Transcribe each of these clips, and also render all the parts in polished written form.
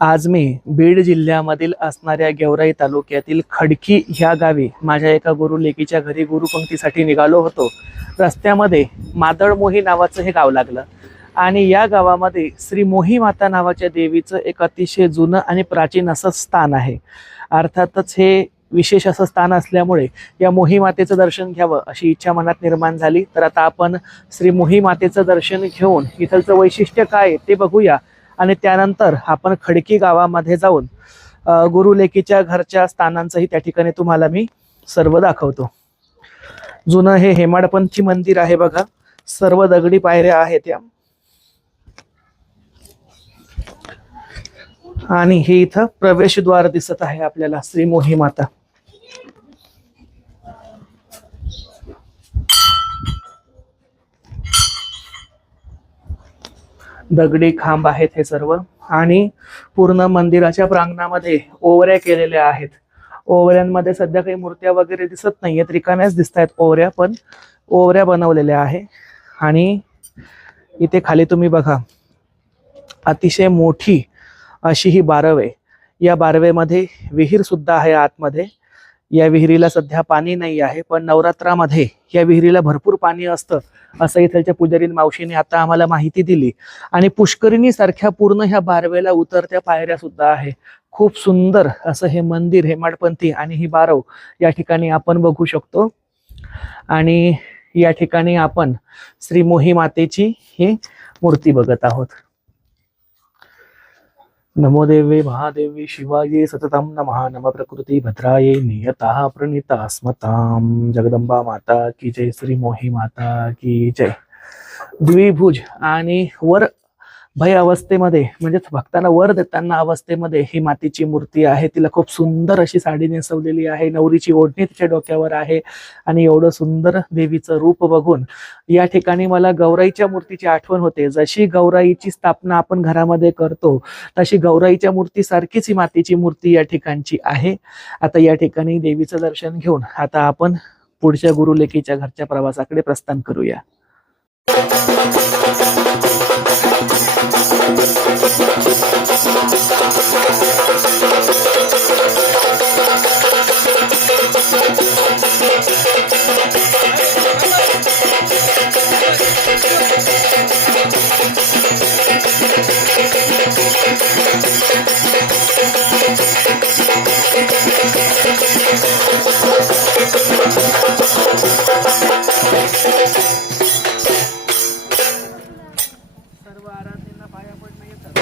आज मी बीड जिल्ह्यामधील असणाऱ्या गेवराई तालुक्यातील खडकी ह्या गावी माझ्या एका गुरुलेकीच्या घरी गुरुपंक्तीसाठी निघालो होतो। रस्त्यामध्ये मादळमोही नावाचं हे गाव लागलं आणि या गावामध्ये श्री मोही माता नावाच्या देवीचं एक अतिशय जुनं आणि प्राचीन असं स्थान आहे। अर्थातच हे विशेष असं स्थान असल्यामुळे या मोही मातेचं दर्शन घ्यावं अशी इच्छा मनात निर्माण झाली। तर आता आपण श्री मोही मातेचं दर्शन घेऊन इथलचं वैशिष्ट्य काय ते बघूया आणि त्यानंतर आपण खडकी गावामध्ये जाऊन गुरुलेकीच्या घरच्या स्थानांचंही त्या ठिकाणी तुम्हाला मी सर्व दाखवतो। जुनं हे हेमाडपंथी मंदिर आहे बघा, सर्व दगडी पायऱ्या आहेत या आणि हे इथं प्रवेशद्वार दिसत आहे आपल्याला श्री मोही माता। दगडी खांब आहेत हे सर्व आणि पूर्ण मंदिराच्या प्रांगणामध्ये ओवऱ्या केलेल्या आहेत। ओवऱ्यांमध्ये सध्या काही मूर्त्या वगैरे दिसत नाहीयेत, रिकाम्याच दिसत आहेत ओवऱ्या, पण ओवऱ्या बनवलेल्या आहे। आणि इथे खाली तुम्ही बघा अतिशय मोठी अशी ही बारवे, या बारवेमध्ये विहीर सुद्धा आहे आतमध्ये। या विहिरीला सध्या पाणी नाही आहे, पण नवरात्रामध्ये या विहिरीला भरपूर पाणी असतं असं इथलच्या पुजारी मावशीने आता आम्हाला माहिती दिली। आणि पुष्करिणी सारख्या पूर्ण ह्या बारवेला उतरत्या पायऱ्या सुद्धा आहे। खूप सुंदर असं हे मंदिर हेमाडपंथी आणि ही बारव या ठिकाणी आपण बघू शकतो। आणि या ठिकाणी आपण श्री मोही मातेची ही मूर्ती बघत आहोत। नमो देवे महादेवी शिवाये सततम नमः, नम प्रकृती भद्राये नियता प्रणीता स्मताम, जगदंबा माता की जय, श्री मोही माता की जय। द्विभुज आणि वर भय अवस्थेमध्ये म्हणजेच भक्तांना वर देताना अवस्थेमध्ये ही मातेची मूर्ती आहे। तिला खूप सुंदर अशी साडी नेसवलेली आहे, नवरीची ओढणी तिच्या डोक्यावर आहे आणि एवढं सुंदर देवीचं रूप बघून या ठिकाणी मला गौराईच्या मूर्तीची आठवण होते। जशी गौराईची स्थापना आपण घरामध्ये करतो तशी गौराईच्या मूर्ती सारखीच ही मातेची मूर्ती या ठिकाणची आहे। आता या ठिकाणी देवीचं दर्शन घेऊन आता आपण पुढच्या गुरुलेकीच्या घरच्या प्रवासाकडे प्रस्थान करूया। सर्व आराधनेला पाया पडणं येतात।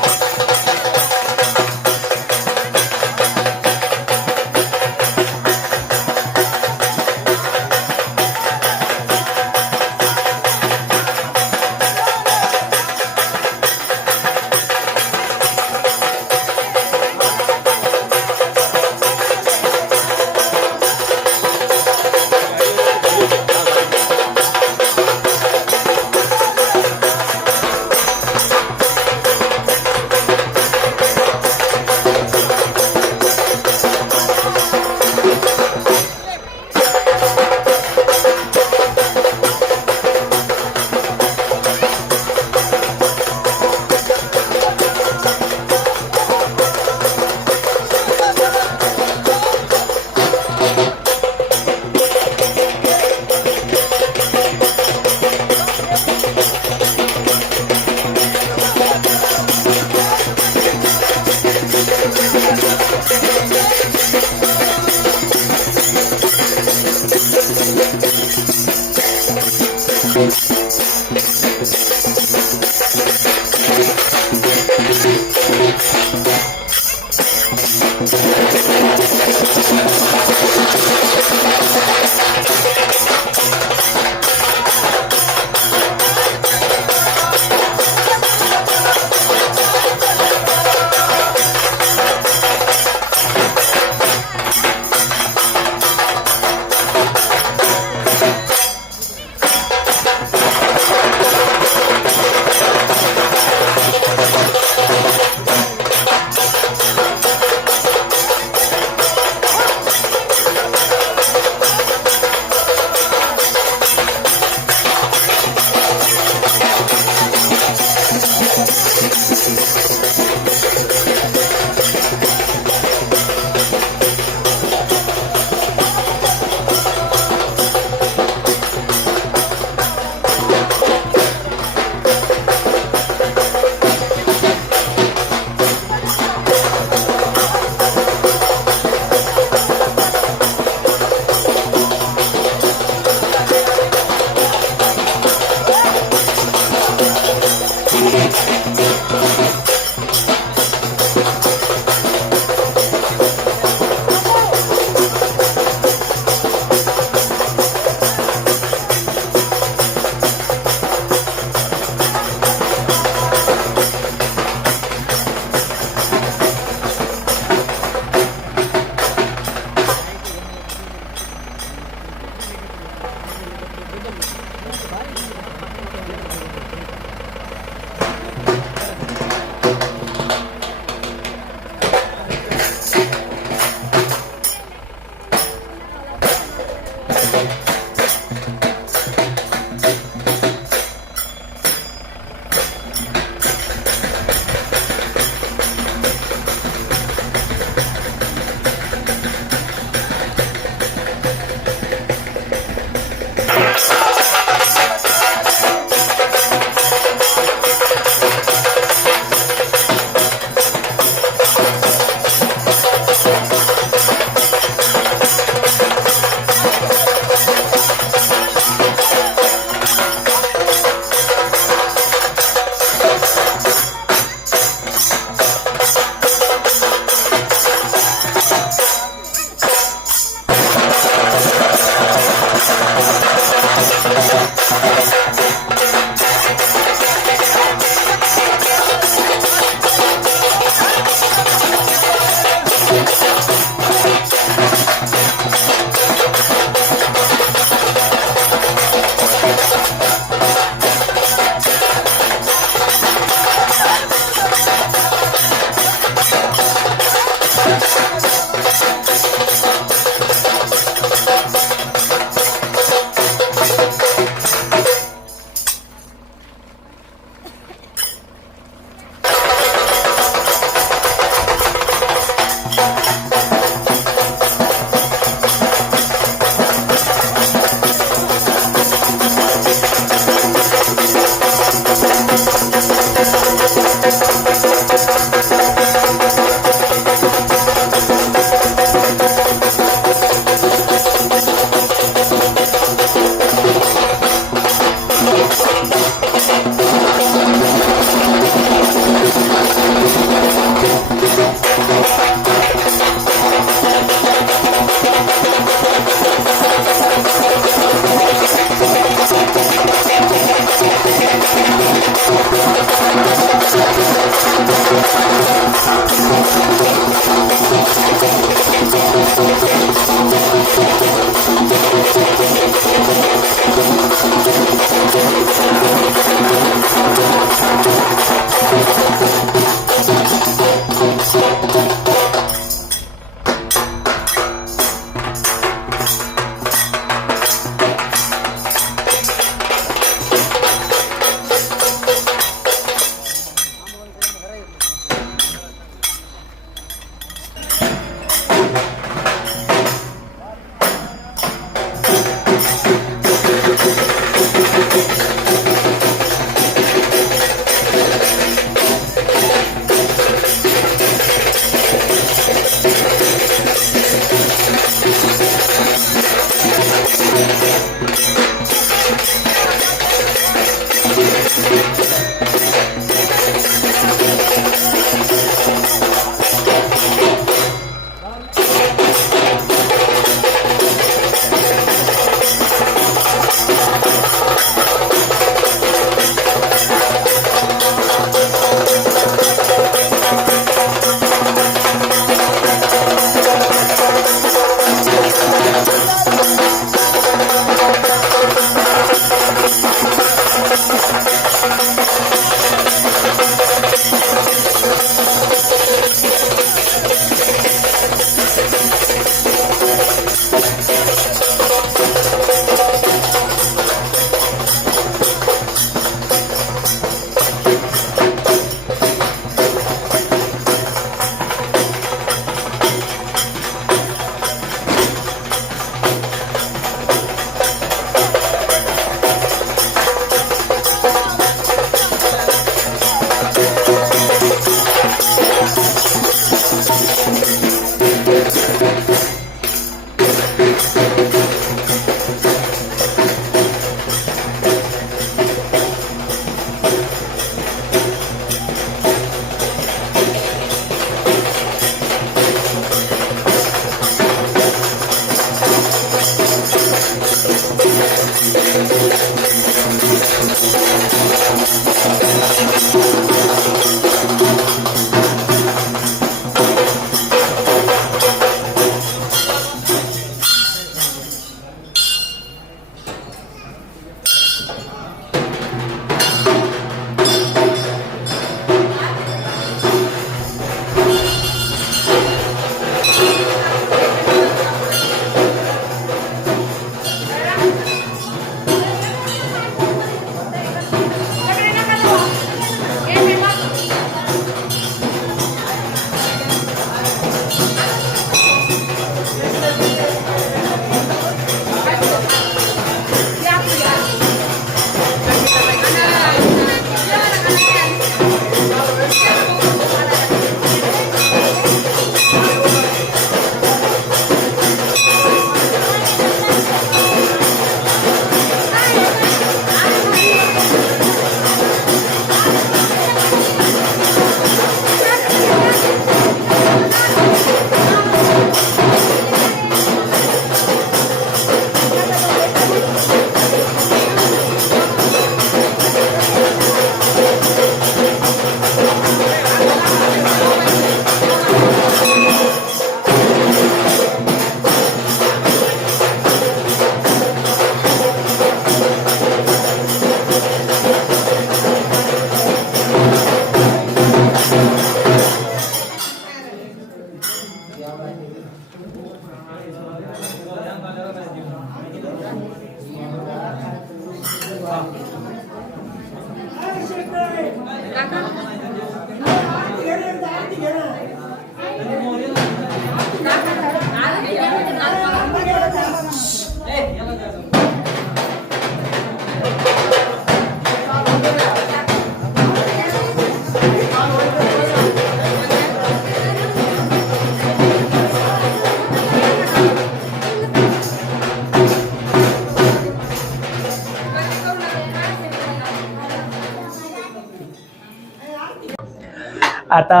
आता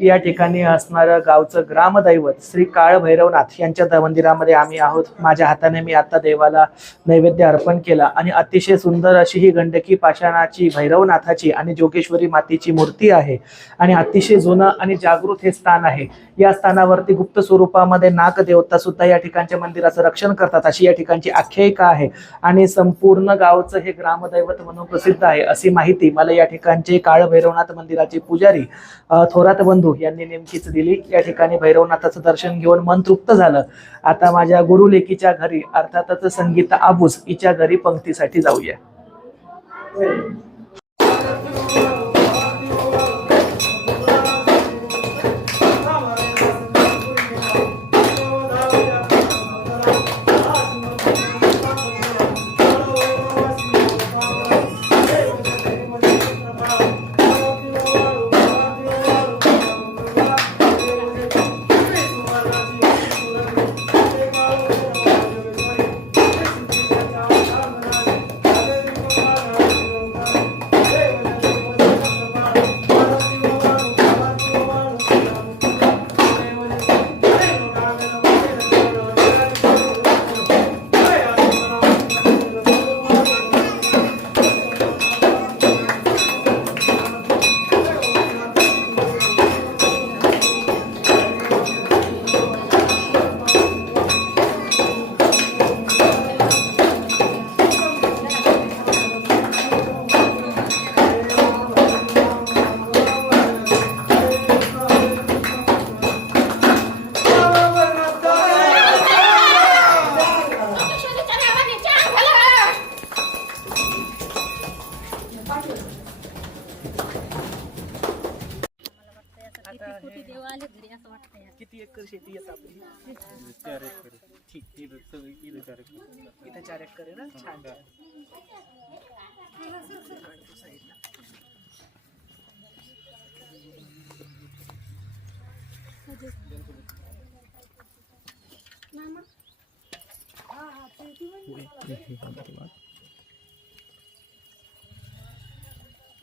या ठिकाणी असणारं गावचं ग्रामदैवत श्री काळभैरवनाथ यांच्या मंदिरामध्ये आम्ही आहोत. माझ्या हाताने मी आता देवाला नैवेद्य अर्पण केला आणि अतिशय सुंदर अशी ही गंडकी पाषाणाची भैरवनाथाची आणि जोगेश्वरी मातेची मूर्ती आहे आणि अतिशय जुनं आणि जागृत हे स्थान आहे. या स्थानावरती गुप्त स्वरूपामध्ये नागदेवता सुद्धा या ठिकाणच्या मंदिराचं रक्षण करतात अशी या ठिकाणची आख्यायिका आहे आणि संपूर्ण गावचं हे ग्रामदैवत म्हणून प्रसिद्ध आहे अशी माहिती मला या ठिकाणचे काळभैरवनाथ मंदिराचे पुजारी थोरात बंधू यांनी नेमकीच दिली. या ठिकाणी भैरवनाथाचं दर्शन घेऊन मन तृप्त झालं. आता माझ्या गुरुलेकीच्या घरी अर्थातच संगीता आबूस हिच्या घरी पंक्तीसाठी जाऊया. किती एकर शेती आहे आपली? 4 एकर. ठीक, इथं 4 एकर. इथे 4 एकर आहे ना. छान.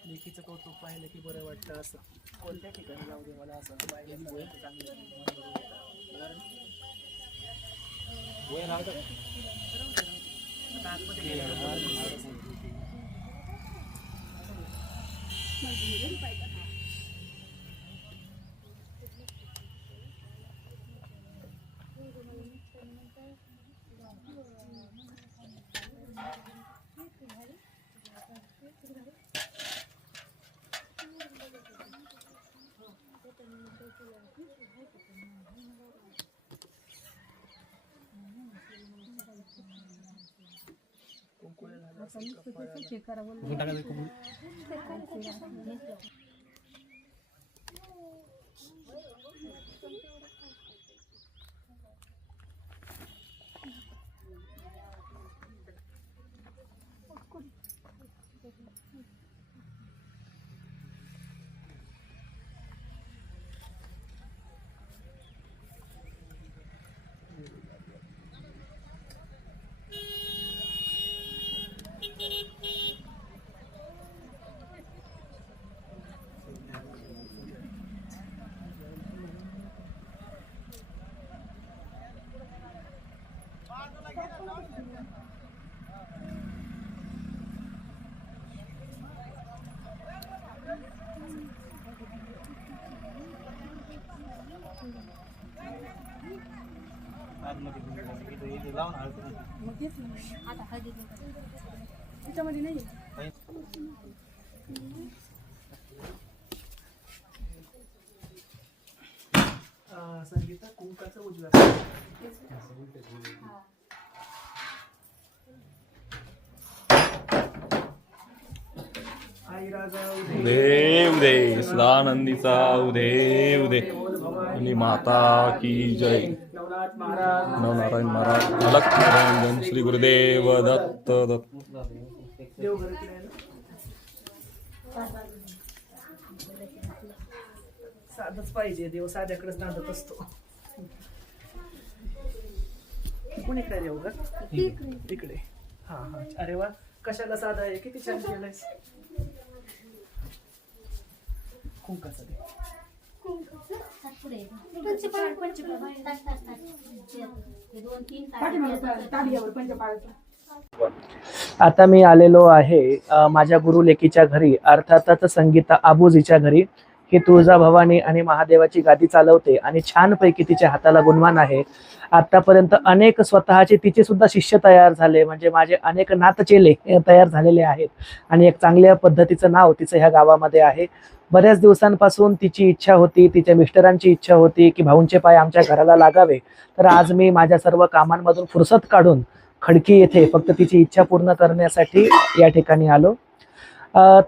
लेकीचं कौतुक पाहिलं की बरं वाटतं. असं कोणत्या ठिकाणी जाऊ दे मला असं पाहिलं की बोलतं चांगलं. त्याच्यामध्ये नाही संगीता कुंकाचं उजव्या आई राजा देव दे सदानंदीचा उदेव दे आणि माता की जय. नवनाथ महाराज नवनारायण महाराज अलग नारायण श्री गुरुदेव दत्त दत्त. देव घराकडे आहे ना. साधच पाहिजे, देव साध्याकडेच नांदत असतो. कुणीकडे देव का तिकडे? हा हा. अरे वा, कशाला साधा आहे, किती छान केलंयस. कुंकाचा दे. आता मी आलेलो आहे माझ्या गुरुलेकीच्या घरी, अर्थातच संगीता आबूजीच्या घरी. ही तुळजाभवानी आणि महादेवाची गादी चालवते आणि छानपैकी तिच्या हाताला गुणमान आहे. आतापर्यंत अनेक स्वतःचे तिचे सुद्धा शिष्य तयार झाले, म्हणजे माझे अनेक नातचेले तयार झालेले आहेत आणि एक चांगल्या पद्धतीचं नाव तिचं ह्या गावामध्ये आहे. बऱ्याच दिवसांपासून तिची इच्छा होती, तिच्या मिस्टरांची इच्छा होती की भाऊंचे पाय आमच्या घराला लागावे. तर आज मी माझ्या सर्व कामांमधून फुरसत काढून खडकी येथे फक्त तिची इच्छा पूर्ण करण्यासाठी या ठिकाणी आलो.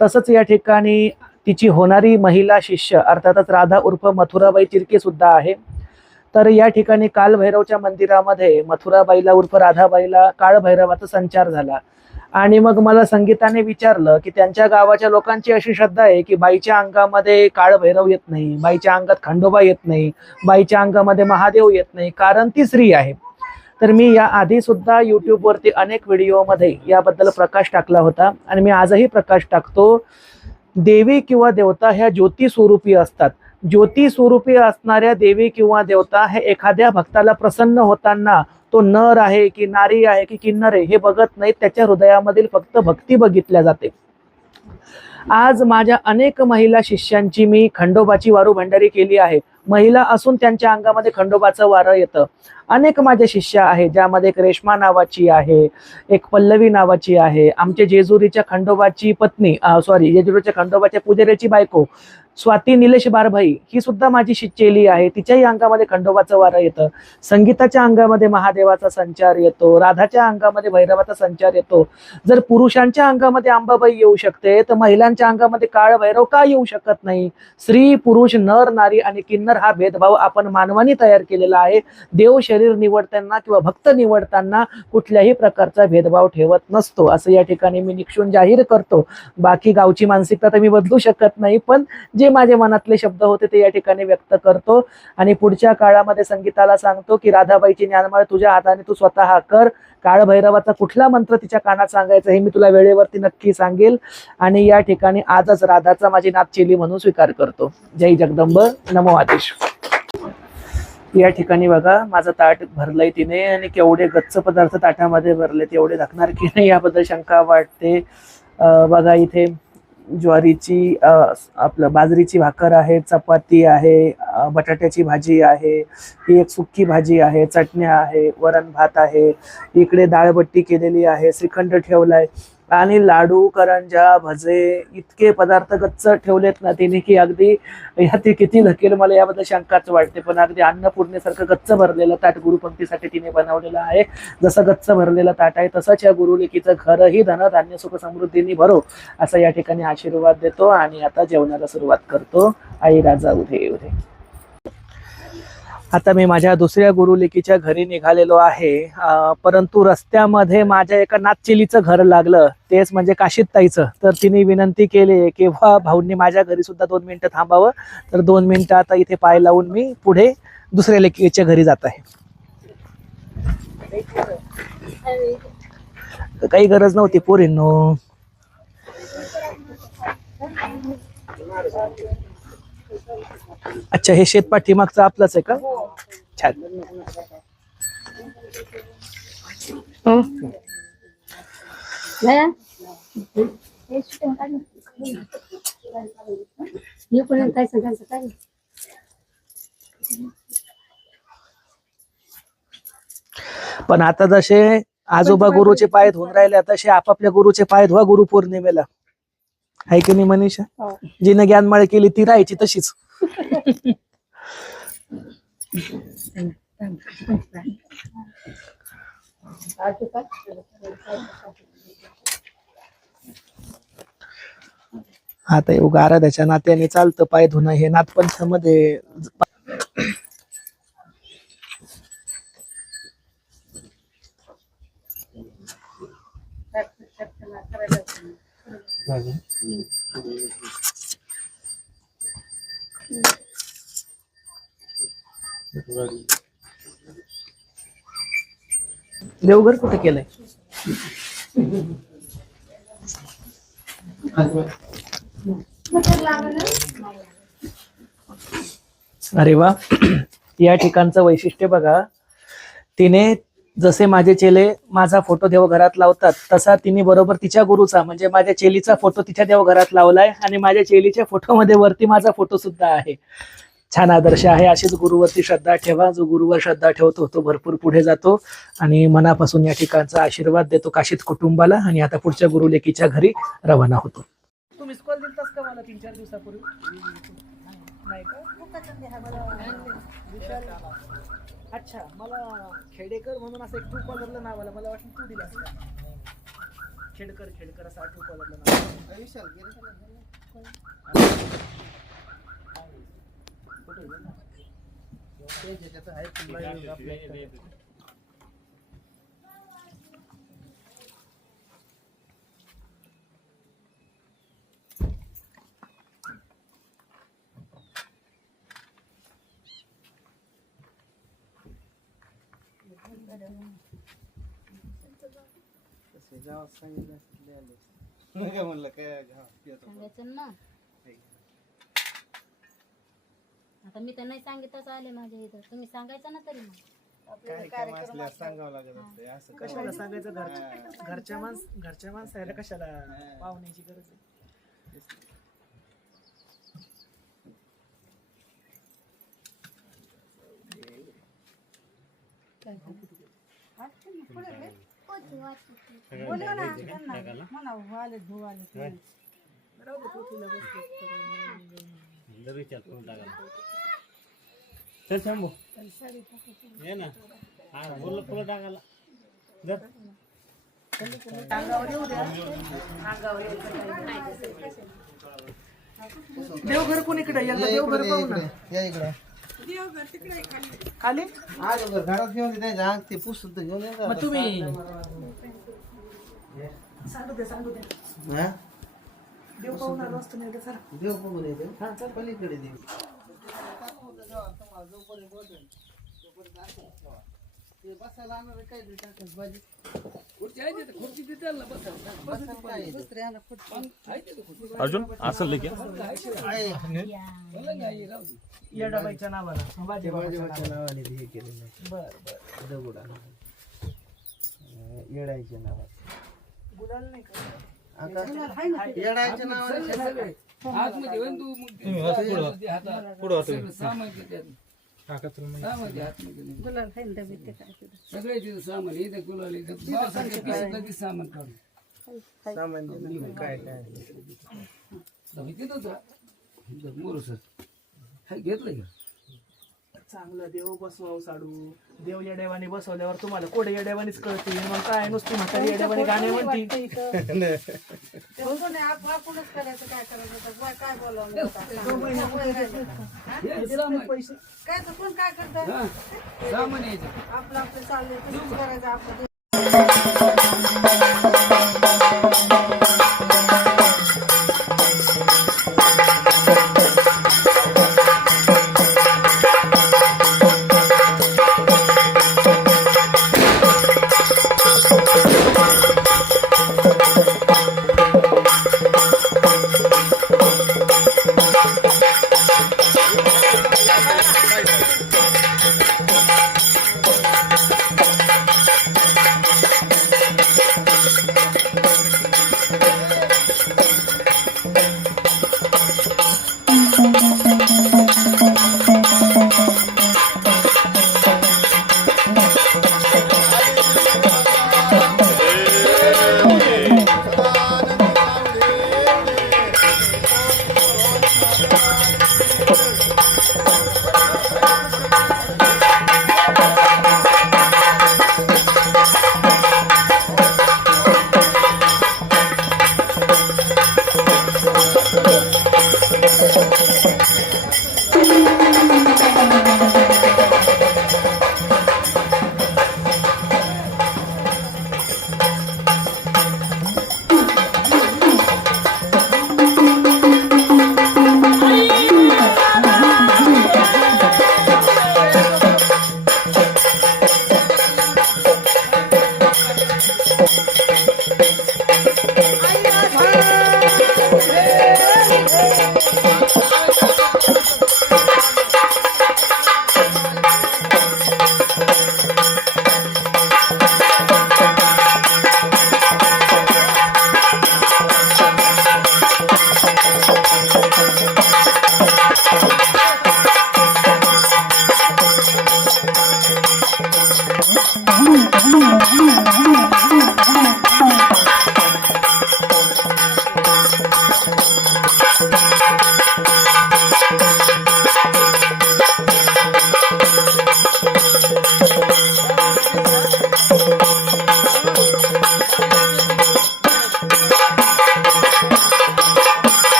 तसंच या ठिकाणी तिची होणारी महिला शिष्य अर्थातच राधा उर्फ मथुराबाई चिरके सुद्धा आहे. तर या ठिकाणी कालभैरवच्या मंदिरामध्ये मथुराबाईला उर्फ राधाबाईला काळभैरवाचा संचार झाला आणि मग मला संगीताने विचारलं की त्यांच्या गावाच्या लोकांची अशी श्रद्धा आहे की बाईच्या अंगामध्ये काळभैरव येत नाही, बाईच्या अंगात खंडोबा येत नाही, बाईच्या अंगामध्ये महादेव येत नाही, कारण ती स्त्री आहे. तर मी या आधी सुद्धा यूट्यूबवरती अनेक व्हिडिओमध्ये याबद्दल प्रकाश टाकला होता आणि मी आजही प्रकाश टाकतो. देवी किंवा देवता ह्या ज्योती स्वरूपी असतात. ज्योती स्वरूपी असणाऱ्या देवी किंवा देवता हे एखाद्या भक्ताला प्रसन्न होताना तो नर आहे की नारी आहे की किन्नर आहे हे बघत नाहीत, त्याच्या हृदयामधील फक्त भक्ती बघितल्या जाते. आज माझ्या अनेक महिला शिष्यांची मी खंडोबाची वारू भंडारी केली आहे. महिला असून त्यांच्या अंगामध्ये खंडोबाचं वारं येतं. अनेक माझ्या शिष्या आहेत, ज्यामध्ये एक रेश्मा नावाची आहे, एक पल्लवी नावाची आहे. आमच्या जेजुरीच्या खंडोबाची पत्नी जेजुरीच्या खंडोबाच्या पुजाऱ्याची बायको स्वाती निलेश बारभाई ही सुद्धा माझी चेली आहे. तिच्याही अंगामध्ये खंडोबाचं वारं येतं. संगीताच्या अंगामध्ये महादेवाचा संचार येतो, राधाच्या अंगामध्ये भैरवाचा संचार येतो. जर पुरुषांच्या अंगामध्ये अंबाबाई येऊ शकते तर महिलांच्या अंगामध्ये काळ भैरव का येऊ शकत नाही? स्त्री पुरुष नर नारी आणि किन्नर हा भेदभाव आपण मानवाने तयार केलेला आहे. देव शरीर निवडताना किंवा भक्त निवडताना कुठल्याही प्रकारचा भेदभाव ठेवत नसतो, असं या ठिकाणी मी निक्षून जाहीर करतो. बाकी गावची मानसिकता तर मी बदलू शकत नाही, पण जे माझ्या मनातले शब्द होते ते या ठिकाणी व्यक्त करतो. आणि पुढच्या काळामध्ये संगीताला सांगतो की राधाबाईची ज्ञानमाळ तुझ्या हाताने तू स्वतः कर. काळभैरवाचा कुठला मंत्र तिच्या कानात सांगायचा हे मी तुला वेळेवरती नक्की सांगेल. आणि या ठिकाणी आजच राधाचा माझी नाथचेली म्हणून स्वीकार करतो. जय जगदंब, नमो आदेश. या ठिकाणी बघा माझं ताट भरलंय तिने आणि केवढे गच्च पदार्थ ताटामध्ये भरले, तेवढे धकणार की नाही याबद्दल शंका वाटते. बघा इथे ज्वारीची आपलं बाजरीची भाकर आहे, चपाती आहे, बटाट्याची भाजी आहे, ही एक सुक्की भाजी आहे, चटण्या आहे, वरण भात आहे, इकडे डाळबट्टी केलेली आहे, श्रीखंड ठेवलाय आणि लाडू करंजा भजे इतके पदार्थ गच्च ठेवलेत ना तिने की अगदी ती किती धकेल मला याबद्दल शंकाच वाटते. पण अगदी अन्नपूर्णेसारखं गच्च भरलेलं ताट गुरुपंक्तीसाठी तिने बनवलेलं आहे. जसं गच्च भरलेलं ताट आहे तसंच या गुरुलेकीचं घरही धन धान्य सुख समृद्धीने भरो असं या ठिकाणी आशीर्वाद देतो. आणि आता जेवणाला सुरुवात करतो. आई राजा उदे उदे. आता मी माझ्या दुसऱ्या गुरुलेकीच्या घरी निघालेलो आहे, परंतु रस्त्यामध्ये माझ्या एका नाथचेलीचं घर लागलं, तेच म्हणजे काशीत ताईचं. तर तिने विनंती केली की भाऊंनी माझ्या घरी सुद्धा 2 मिनिटं थांबावं. तर 2 मिनिटं आता इथे पाय लावून मी पुढे दुसऱ्या लेकीच्या घरी जात आहे. काही गरज नव्हती पोरींनो. अच्छा, हे शेत पाठीमागचं आपलंच आहे का? छान. पण आता जसे आजोबा गुरुचे पाय धुवून राहिले तसे आपापल्या गुरुचे पाय धुवा गुरुपौर्णिमेला, आहे की नाही मनीषा? जिने ज्ञानमाळ केली ती राहायची तशीच. आता उगा आराध्याच्या नात्याने चालतं पाय धुणं हे नाथपंथामध्ये. देवघर कुठे केलंय? अरे वा. या ठिकाणचं वैशिष्ट्य बघा, तिने जसे माझे चेले माझा फोटो देवघरात लावतात तसा तिने बरोबर तिच्या गुरुचा म्हणजे माझ्या चेलीचा फोटो तिच्या देवघरात लावलाय आणि माझ्या चेलीच्या फोटोमध्ये वरती माझा फोटो सुद्धा आहे. छान आदर्श आहे. अशीच गुरुवरती श्रद्धा ठेवा. जो गुरुवर श्रद्धा ठेवतो तो भरपूर पुढे जातो आणि मनापासून या ठिकाणचा आशीर्वाद देतो काशीत कुटुंबाला. आणि आता पुढच्या गुरुलेकीच्या घरी रवाना होतो. तू मिस कॉल दिलतास का मला 3-4 दिवसापूर्वी? नाही का? अच्छा, मला खेडेकर म्हणून असं एक ट्रू कॉलरला नाव आलं. मला वाटलं तू दिलास का? खेडकर असं ट्रू कॉलरला नाव. सांगायचं ना. आता मी तर नाही सांगितलंच आले माझ्या इथं. तुम्ही सांगायचं ना तरी मग. कशाला सांगायचं? घरच्या माणसाला कशाला पाहुण्याची गरज आहे? चल शंभू ये ना. हा बोल फुलं टाकायला जर देवघर कोणीकडे? देवघर पाहू ना. या इकडं खाली घरात घेऊन ते पुस्तक घेऊन ये. मग तुम्ही सांगू दे. हा? देव पाहून आलो असतो नाही का? देव बघून येते. हा चल पलीकडे देव. ते बसायला आणणार काय टाकायचं भाजी. अर्जुन असं लेके येडाबाईच्या नावाला भाजीपाच्या नावाने हे केलेलं आहे. बर दगड येडायच्या नावाने. गुलाल नाही का? येडायच्या नावाने सगळे तिथं सामान इथे गुलाल कधी सामान काढून सामान काय तिथंच मोरस घेतलंय का? चांगलं देव बसवाव साडू. देव येड्यावानी बसवल्यावर तुम्हाला कोडे येड्यावानीच कळते. मग काय नुसती म्हातारी येड्यावानी गाणे म्हणती. पैसे सामान यायचं आपलं चाललंय करायचं आपलं.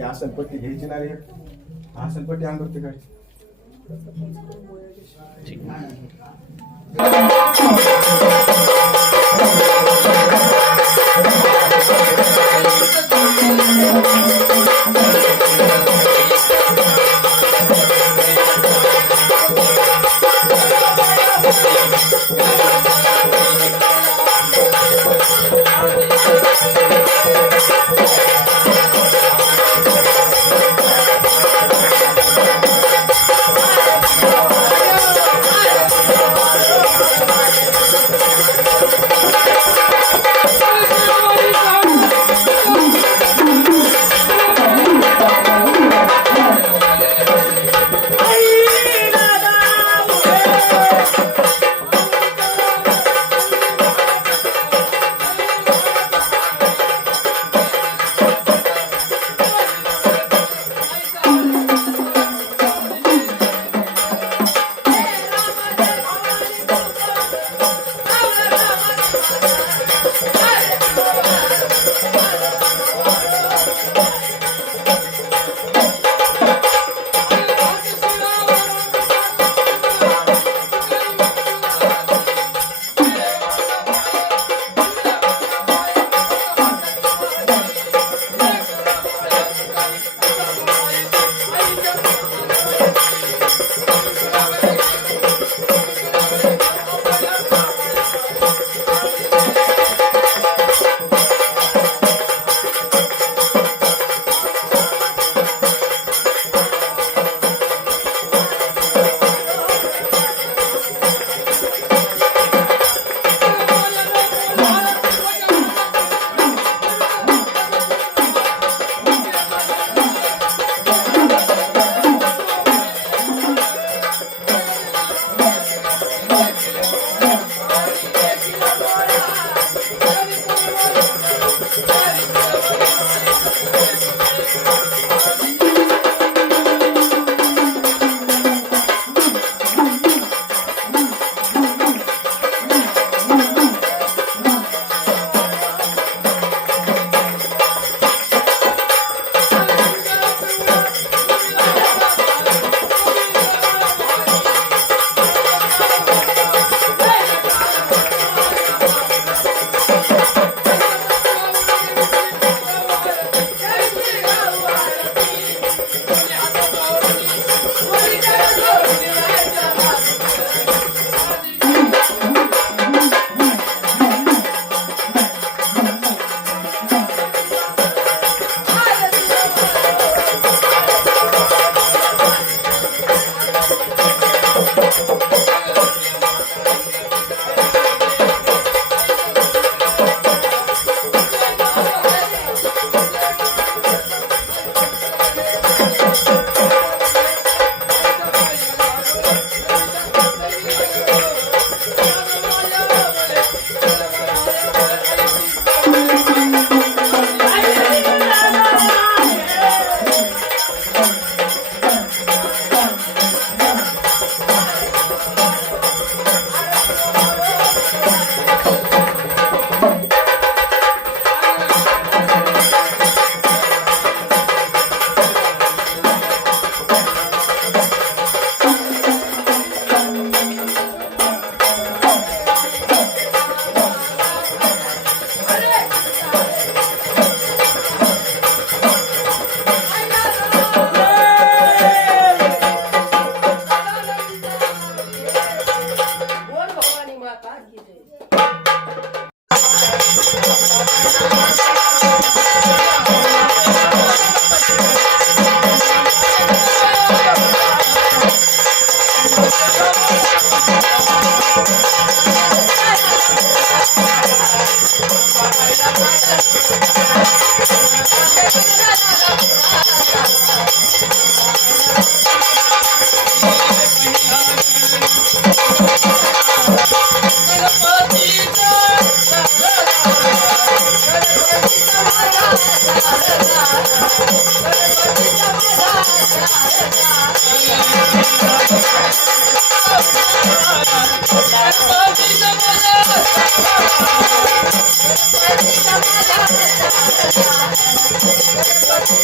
ही आसनपट्टी घ्यायची ना रे, आसनपट्टी अंगावरती काढायची.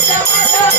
Thank you.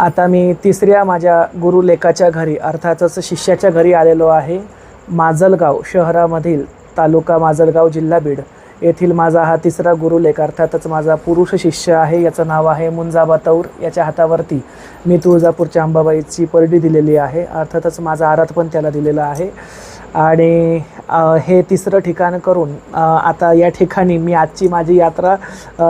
आता मी तिसऱ्या माझ्या गुरुलेखाच्या घरी अर्थातच शिष्याच्या घरी आलेलो आहे. माजलगाव शहरामधील तालुका माजलगाव जिल्हा बीड येथील माझा हा तिसरा गुरुलेख अर्थातच माझा पुरुष शिष्य आहे. याचं नाव आहे मुंजाबा तौर. याच्या हातावरती मी तुळजापूरच्या अंबाबाईची परडी दिलेली आहे. अर्थातच माझा आराध पण त्याला दिलेला आहे. आणि हे तिसरं ठिकाण करून आता या ठिकाणी मी आजची माझी यात्रा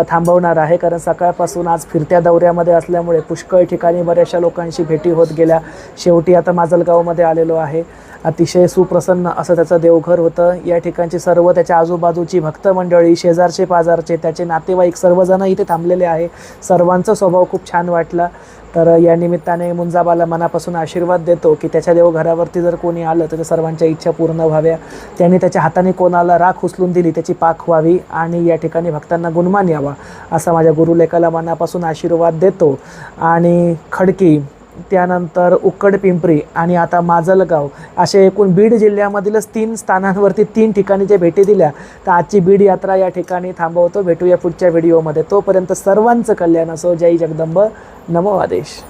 थांबवणार आहे. कारण सकाळपासून आज फिरत्या दौऱ्यामध्ये असल्यामुळे पुष्कळ ठिकाणी बऱ्याचशा लोकांशी भेटी होत गेल्या. शेवटी आता माजलगावमध्ये आलेलो आहे. अतिशय सुप्रसन्न असं त्याचं देवघर होतं. या ठिकाणची सर्व त्याच्या आजूबाजूची भक्त मंडळी, शेजारचे पाजारचे, त्याचे नातेवाईक सर्वजण इथे थांबलेले आहे. सर्वांचा स्वभाव खूप छान वाटला. तर या निमित्ताने मुंजाबाला मनापासून आशीर्वाद देतो की त्याच्या देवघरावरती जर कोणी आलं तर सर्वांच्या इच्छा पूर्ण व्हाव्या. त्यांनी त्याच्या हाताने कोणाला राख उचलून दिली त्याची पाख व्हावी आणि या ठिकाणी भक्तांना गुणमान यावा असा माझ्या गुरुलेखाला मनापासून आशीर्वाद देतो. आणि खडकी, त्यानंतर उक्कड पिंपरी आणि आता माजलगाव असे एकूण बीड जिल्ह्यामधीलच 3 स्थानांवरती 3 ठिकाणी जे भेटी दिल्या. तर आजची बीड यात्रा या ठिकाणी थांबवतो. भेटूया पुढच्या व्हिडिओमध्ये. तोपर्यंत सर्वांचं कल्याण असो. जय जगदंब. नमो आदेश.